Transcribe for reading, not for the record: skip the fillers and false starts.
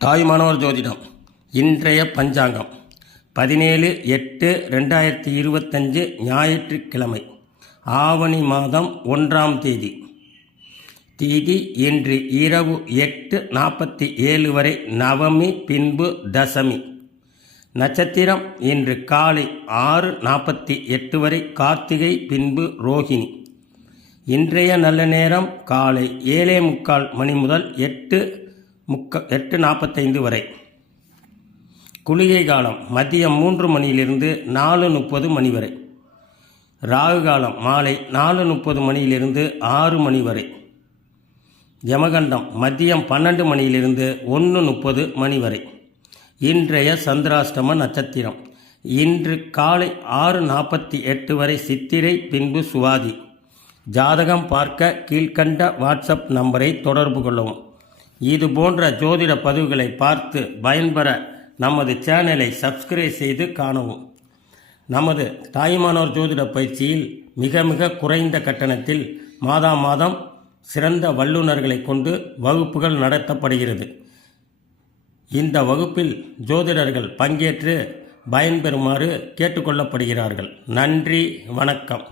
தாய்மானவர் ஜோதிடம் இன்றைய பஞ்சாங்கம் 17/8/2025 ஞாயிற்றுக்கிழமை ஆவணி மாதம் 1ஆம் தேதி. தேதி இன்று இரவு 8:47 வரை நவமி, பின்பு தசமி. நட்சத்திரம் இன்று காலை 6:48 வரை கார்த்திகை, பின்பு ரோகிணி. இன்றைய நல்ல நேரம் காலை 7:45 மணி முதல் 8:45 வரை. குளிகை காலம் மதியம் 3 மணியிலிருந்து 4:30 மணி வரை. ராகு காலம் மாலை 4:30 மணியிலிருந்து 6 மணி வரை. யமகண்டம் மதியம் 12 மணியிலிருந்து 1:30 மணி வரை. இன்றைய சந்திராஷ்டம நட்சத்திரம் இன்று காலை 6:48 வரை சித்திரை, பின்பு சுவாதி. ஜாதகம் பார்க்க கீழ்கண்ட வாட்ஸ்அப் நம்பரை தொடர்பு கொள்ளவும். இது போன்ற ஜோதிட பதிவுகளை பார்த்து பயன்பெற நமது சேனலை சப்ஸ்கிரைப் செய்து காணவும். நமது தாய்மானவர் ஜோதிட பயிற்சியில் மிக மிக குறைந்த கட்டணத்தில் மாதம் சிறந்த வல்லுநர்களை கொண்டு வகுப்புகள் நடத்தப்படுகிறது. இந்த வகுப்பில் ஜோதிடர்கள் பங்கேற்று பயன்பெறுமாறு கேட்டுக்கொள்ளப்படுகிறார்கள். நன்றி, வணக்கம்.